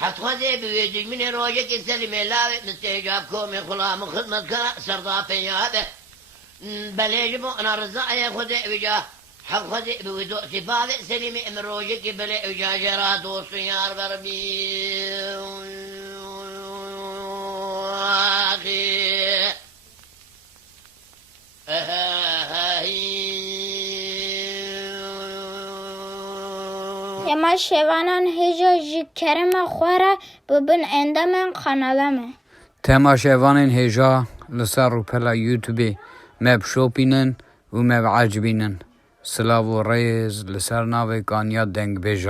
حت خذي بويدج من روجك السلمي لا مستجاب كومي خلام خدمتك سرطا بيابه بليجبو انا رزق ياخذ وجاه حق خذي بويدو سفاده سلمي من روجك بلي وجاه جرات وصيار بربي اخي يما شوانان هجا جي كرم خوره ببن عندما قنالمه تماشاوانین هجا لسر رو پلا یوتیوبی مب شوپینن و مب عجبینن سلاو و ریز لسر ناوی کانیا دنگ بیجا